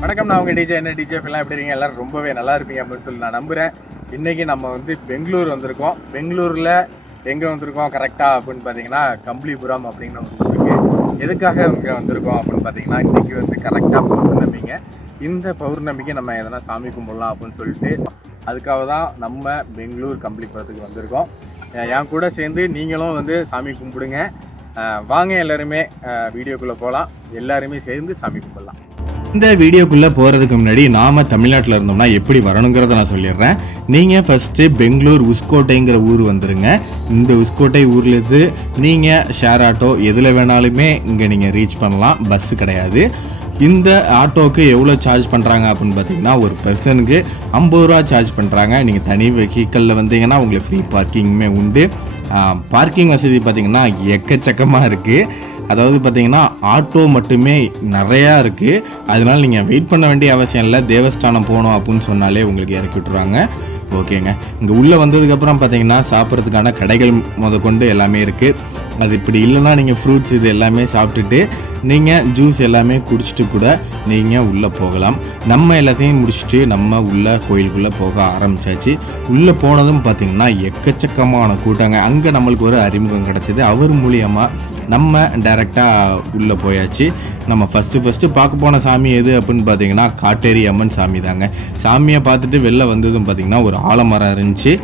வணக்கம் நான் உங்கள் டிஜே என்ன டிஜே எல்லாம் எப்படி இருக்கீங்க? எல்லாரும் ரொம்பவே நல்லா இருப்பீங்க அப்படின்னு சொல்லி நான் நம்புகிறேன் இன்றைக்கி நம்ம வந்து பெங்களூர் வந்திருக்கோம். பெங்களூரில் எங்கே வந்திருக்கோம் கரெக்டாக அப்படின்னு பார்த்தீங்கன்னா கம்பளிபுரம் அப்படிங்கிற ஒரு ஊருக்கு எதுக்காக இங்கே வந்திருக்கோம் அப்படின்னு பார்த்தீங்கன்னா இன்றைக்கி வந்து கரெக்டாக பௌர்ணமிங்க. இந்த பௌர்ணமிக்கு நம்ம எதனா சாமி கும்பிடலாம் அப்படின்னு சொல்லிட்டு அதுக்காக தான் நம்ம பெங்களூர் கம்பளிபுரத்துக்கு வந்திருக்கோம். என் கூட சேர்ந்து நீங்களும் வந்து சாமி கும்பிடுங்க. வாங்க எல்லாருமே வீடியோக்குள்ளே போகலாம் எல்லாருமே சேர்ந்து சாமி கும்பிடலாம். இந்த வீடியோக்குள்ளே போகிறதுக்கு முன்னாடி நாம் தமிழ்நாட்டில் இருந்தோம்னா எப்படி வரணுங்கிறத நான் சொல்லிடுறேன். நீங்கள் ஃபஸ்ட்டு பெங்களூர் உஸ்கோட்டைங்கிற ஊர் வந்துருங்க. இந்த உஸ்கோட்டை ஊர்லேருந்து நீங்கள் ஷேர் ஆட்டோ எதில் வேணாலுமே இங்கே நீங்கள் ரீச் பண்ணலாம். பஸ்ஸு கிடையாது. இந்த ஆட்டோவுக்கு எவ்வளோ சார்ஜ் பண்ணுறாங்க அப்படின்னு பார்த்தீங்கன்னா ஒரு பர்சனுக்கு ஐம்பது ரூபா சார்ஜ் பண்ணுறாங்க நீங்கள் தனி வெஹிக்கலில் வந்தீங்கன்னா உங்களுக்கு ஃப்ரீ பார்க்கிங்குமே உண்டு. பார்க்கிங் வசதி பார்த்தீங்கன்னா எக்கச்சக்கமாக இருக்குது அதாவது பார்த்தீங்கன்னா ஆட்டோ மட்டுமே நிறையா இருக்குது அதனால நீங்கள் வெயிட் பண்ண வேண்டிய அவசியம் இல்லை. தேவஸ்தானம் போகணும் அப்படின்னு சொன்னாலே உங்களுக்கு இறக்கி விட்டுருவாங்க. ஓகேங்க இங்கே உள்ளே வந்ததுக்கப்புறம் பார்த்தீங்கன்னா சாப்பிட்றதுக்கான கடைகள் முதற்கொண்டு எல்லாமே இருக்குது அது இப்படி இல்லைன்னா நீங்கள் ஃப்ரூட்ஸ் இது எல்லாமே சாப்பிட்டுட்டு நீங்கள் ஜூஸ் எல்லாமே குடிச்சிட்டு கூட நீங்கள் உள்ளே போகலாம். நம்ம எல்லாத்தையும் முடிச்சுட்டு நம்ம உள்ள கோயிலுக்குள்ளே போக ஆரம்பிச்சாச்சு. உள்ளே போனதும் பார்த்தீங்கன்னா எக்கச்சக்கமான கூட்டங்க. அங்கே நம்மளுக்கு ஒரு அறிமுகம் கிடச்சிது. அவர் மூலியமாக நம்ம டைரெக்டாக உள்ளே போயாச்சு. நம்ம ஃபஸ்ட்டு ஃபஸ்ட்டு பார்க்க போன சாமி எது அப்படின்னு பார்த்தீங்கன்னா காட்டேரி அம்மன் சாமி தாங்க சாமியை பார்த்துட்டு வெளில வந்ததும் பார்த்தீங்கன்னா ஒரு ஆலமரம் இருந்துச்சு.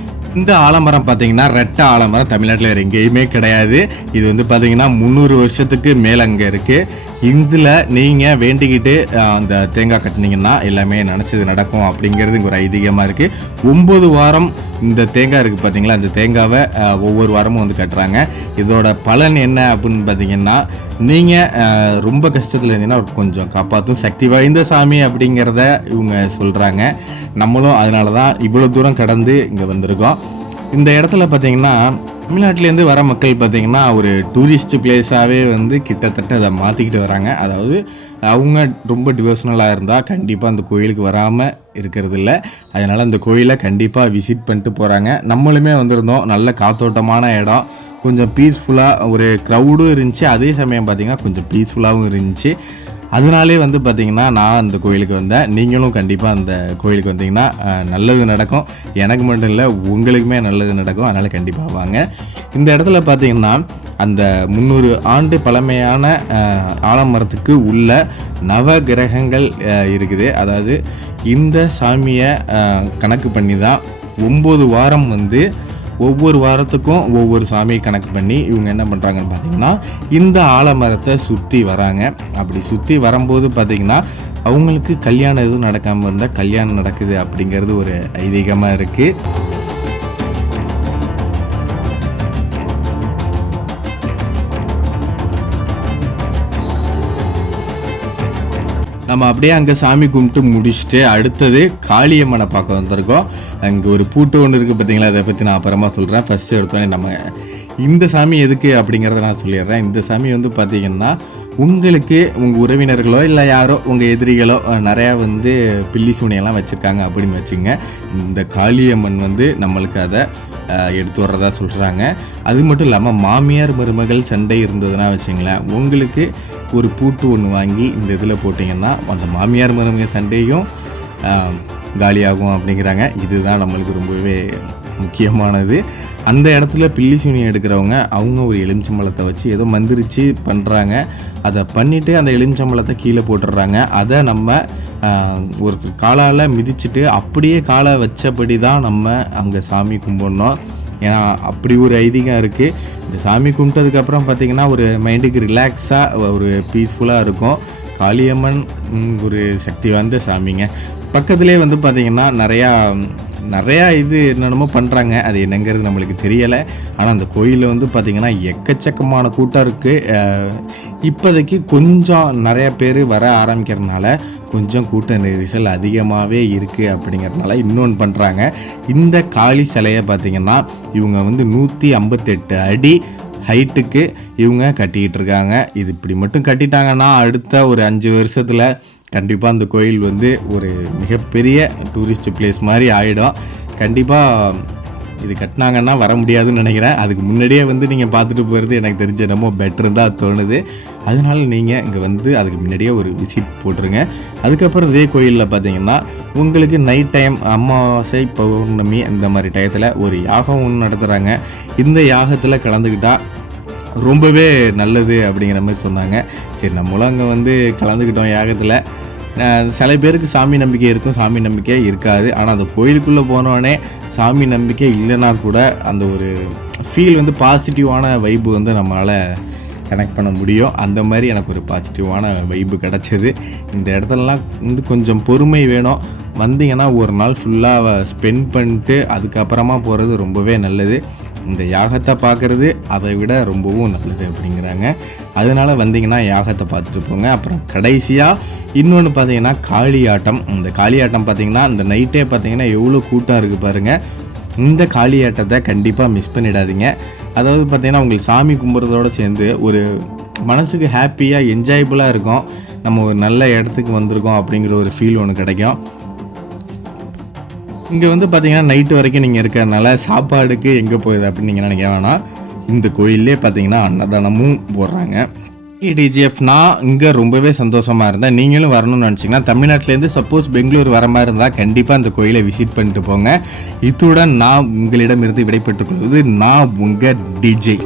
இந்த ஆலமரம் பார்த்தீங்கன்னா ரெட்டை ஆலமரம் தமிழ்நாட்டில் வேறு எங்கேயுமே கிடையாது. இது வந்து பார்த்தீங்கன்னா முந்நூறு வருஷத்துக்கு மேலே அங்கே இருக்குது இதில் நீங்கள் வேண்டிக்கிட்டு அந்த தேங்காய் கட்டினீங்கன்னா எல்லாமே நினச்சது நடக்கும் அப்படிங்கிறது இங்கே ஒரு ஐதீகமாக இருக்குது ஒம்பது வாரம் இந்த தேங்காய் இருக்குது பார்த்தீங்களா இந்த தேங்காவை ஒவ்வொரு வாரமும் வந்து கட்டுறாங்க. இதோட பலன் என்ன அப்படின்னு பார்த்தீங்கன்னா நீங்கள் ரொம்ப கஷ்டத்தில் இருந்தீங்கன்னா கொஞ்சம் காப்பாற்றும் சக்தி வாய்ந்த சாமி அப்படிங்கிறத இவங்க சொல்கிறாங்க நம்மளும் அதனால தான் இவ்வளோ தூரம் கடந்து இங்கே வந்திருக்கோம். இந்த இடத்துல பார்த்தீங்கன்னா தமிழ்நாட்டிலேருந்து வர மக்கள் பார்த்தீங்கன்னா ஒரு டூரிஸ்ட் பிளேஸாகவே வந்து கிட்டத்தட்ட அதை மாற்றிக்கிட்டு வராங்க. அதாவது அவங்க ரொம்ப டிவோஷனலாக இருந்தால் கண்டிப்பாக அந்த கோயிலுக்கு வராமல் இருக்கிறது இல்லை அதனால் அந்த கோயிலை கண்டிப்பாக விசிட் பண்ணிட்டு போகிறாங்க நம்மளுமே வந்திருந்தோம். நல்ல காத்தோட்டமான இடம். கொஞ்சம் பீஸ்ஃபுல்லாக ஒரு க்ரௌடும் இருந்துச்சு. அதே சமயம் பார்த்திங்கன்னா கொஞ்சம் பீஸ்ஃபுல்லாகவும் இருந்துச்சு. அதனாலே வந்து பார்த்திங்கன்னா நான் அந்த கோயிலுக்கு வந்தேன். நீங்களும் கண்டிப்பாக அந்த கோயிலுக்கு வந்தீங்கன்னா நல்லது நடக்கும். எனக்கு மட்டும் இல்லை உங்களுக்குமே நல்லது நடக்கும். அதனால் கண்டிப்பாக வாங்க. இந்த இடத்துல பார்த்தீங்கன்னா அந்த முந்நூறு ஆண்டு பழமையான ஆலமரத்துக்கு உள்ள நவ கிரகங்கள் இருக்குது. அதாவது இந்த சாமியை கணக்கு பண்ணி தான் ஒம்பது வாரம் வந்து ஒவ்வொரு வாரத்துக்கும் ஒவ்வொரு சாமியை கணக்கு பண்ணி இவங்க என்ன பண்ணுறாங்கன்னு பார்த்தீங்கன்னா இந்த ஆலமரத்தை சுற்றி வராங்க. அப்படி சுற்றி வரும்போது பார்த்தீங்கன்னா அவங்களுக்கு கல்யாணம் எதுவும் நடக்காமல் இருந்தால் கல்யாணம் நடக்குது அப்படிங்கிறது ஒரு ஐதீகமாக இருக்குது நம்ம அப்படியே அங்கே சாமி கும்பிட்டு முடிச்சுட்டு அடுத்தது காளியம்மனை பார்க்க வந்திருக்கோம். அங்கே ஒரு பூட்டு ஒன்று இருக்குது பார்த்தீங்களா அதை பற்றி நான் அப்புறமா சொல்கிறேன் ஃபஸ்ட்டு எடுத்தோடனே நம்ம இந்த சாமி எதுக்கு அப்படிங்கிறத நான் சொல்லிடுறேன். இந்த சாமி வந்து பார்த்திங்கன்னா உங்களுக்கு உங்கள் உறவினர்களோ இல்லை யாரோ உங்கள் எதிரிகளோ நிறையா வந்து பில்லி சூனியெல்லாம் வச்சுருக்காங்க அப்படின்னு வச்சுங்க. இந்த காளியம்மன் வந்து நம்மளுக்கு அதை எடுத்து வர்றதா சொல்கிறாங்க அது மட்டும் இல்லாமல் மாமியார் மருமகள் சண்டை இருந்ததுன்னா வச்சுங்களேன் உங்களுக்கு ஒரு பூட்டு ஒன்று வாங்கி இந்த இதில் போட்டிங்கன்னா அந்த மாமியார் மருமகள் சண்டையும் காலியாகும் அப்படிங்கிறாங்க. இதுதான் நம்மளுக்கு ரொம்பவே முக்கியமானது. அந்த இடத்துல பில்லி சூனியம் எடுக்கிறவங்க அவங்க ஒரு எலுமிச்சம்பழத்தை வச்சு ஏதோ மந்திரிச்சு பண்ணுறாங்க அதை பண்ணிவிட்டு அந்த எலுமிச்சம்பழத்தை கீழே போட்டுடுறாங்க. அதை நம்ம ஒரு ஒருத்தர் காலால் மிதிச்சிட்டு அப்படியே காலை வச்சபடி தான் நம்ம அங்கே சாமி கும்பிடணும். ஏன்னா அப்படி ஒரு ஐதீகம் இருக்குது இந்த சாமி கும்பிட்டதுக்கப்புறம் பார்த்தீங்கன்னா ஒரு மைண்டுக்கு ரிலாக்ஸாக ஒரு பீஸ்ஃபுல்லாக இருக்கும். காளியம்மன் ஒரு சக்தி வாய்ந்த சாமிங்க. பக்கத்துலேயே வந்து பார்த்திங்கன்னா நிறையா நிறையா இது என்னென்னமோ பண்ணுறாங்க அது என்னங்கிறது நம்மளுக்கு தெரியலை. ஆனால் அந்த கோயிலில் வந்து பார்த்திங்கன்னா எக்கச்சக்கமான கூட்டம் இருக்குது இப்போதைக்கு கொஞ்சம் நிறைய பேர் வர ஆரம்பிக்கிறதுனால கொஞ்சம் கூட்ட நெரிசல் அதிகமாகவே இருக்குது அப்படிங்கிறதுனால இன்னொன்று பண்ணுறாங்க இந்த காளி சிலையை பார்த்திங்கன்னா இவங்க வந்து நூற்றி ஐம்பத்தெட்டு அடி ஹைட்டுக்கு இவங்க கட்டிக்கிட்டு இருக்காங்க. இது இப்படி மட்டும் கட்டிட்டாங்கன்னா அடுத்த ஒரு அஞ்சு வருஷத்தில் கண்டிப்பாக அந்த கோயில் வந்து ஒரு மிகப்பெரிய டூரிஸ்ட் பிளேஸ் மாதிரி ஆகிடும் கண்டிப்பாக இது கட்டினாங்கன்னா வர முடியாதுன்னு நினைக்கிறேன். அதுக்கு முன்னாடியே வந்து நீங்கள் பார்த்துட்டு போகிறது எனக்கு தெரிஞ்ச என்னமோ பெட்டர் தான் தோணுது. அதனால நீங்கள் இங்கே வந்து அதுக்கு முன்னாடியே ஒரு விசிட் போட்டுருங்க. அதுக்கப்புறம் இதே கோயிலில் பார்த்தீங்கன்னா உங்களுக்கு நைட் டைம் அமாவாசை பௌர்ணமி இந்த மாதிரி டயத்தில் ஒரு யாகம் ஒன்று நடத்துகிறாங்க இந்த யாகத்தில் கலந்துக்கிட்டால் ரொம்பவே நல்லது அப்படிங்கிற மாதிரி சொன்னாங்க. சரி நம்மளும் அங்கே வந்து கலந்துக்கிட்டோம் யாகத்தில். சில பேருக்கு சாமி நம்பிக்கை இருக்கும் சாமி நம்பிக்கை இருக்காது. ஆனால் அந்த கோயிலுக்குள்ளே போனோடனே சாமி நம்பிக்கை இல்லைன்னா கூட அந்த ஒரு ஃபீல் வந்து பாசிட்டிவான வைப்பு வந்து நம்மளால் கனெக்ட் பண்ண முடியும். அந்த மாதிரி எனக்கு ஒரு பாசிட்டிவான வைப்பு கிடச்சிது. இந்த இடத்துலலாம் வந்து கொஞ்சம் பொறுமை வேணும். வந்தீங்கன்னா ஒரு நாள் ஃபுல்லாக ஸ்பெண்ட் பண்ணிட்டு அதுக்கப்புறமா போகிறது ரொம்பவே நல்லது. இந்த யாகத்தை பார்க்குறது அதை விட ரொம்பவும் நல்லது அப்படிங்கிறாங்க. அதனால வந்தீங்கன்னா யாகத்தை பார்த்துட்டு போங்க. அப்புறம் கடைசியாக இன்னொன்று பார்த்தீங்கன்னா காளியாட்டம் இந்த காளியாட்டம் பார்த்தீங்கன்னா இந்த நைட்டே பார்த்தீங்கன்னா எவ்வளோ கூட்டம் இருக்குது பாருங்கள் இந்த காளியாட்டத்தை கண்டிப்பாக மிஸ் பண்ணிடாதீங்க. அதாவது பார்த்தீங்கன்னா உங்களுக்கு சாமி கும்பிட்றதோட சேர்ந்து ஒரு மனசுக்கு ஹாப்பியாக என்ஜாயபுளாக இருக்கும். நம்ம ஒரு நல்ல இடத்துக்கு வந்திருக்கோம் அப்படிங்கிற ஒரு ஃபீல் ஒன்று கிடைக்கும். இங்கே வந்து பார்த்தீங்கன்னா நைட்டு வரைக்கும் நீங்கள் இருக்கிறதுனால சாப்பாடுக்கு எங்கே போகுது அப்படின்னு நீங்கள் நினைக்க வேணாம். இந்த கோயிலே பார்த்தீங்கன்னா அன்னதானமும் போடுறாங்க. டிஜிஎஃப் நான் இங்கே ரொம்பவே சந்தோஷமாக இருந்தேன் நீங்களும் வரணும்னு நினச்சிங்கன்னா தமிழ்நாட்டிலேருந்து சப்போஸ் பெங்களூர் வர மாதிரி இருந்தால் கண்டிப்பாக அந்த கோயிலை விசிட் பண்ணிட்டு போங்க. இத்துடன் நான் உங்களிடமிருந்து விடைபெற்றுக் கொள்வது நான் உங்கள் டிஜே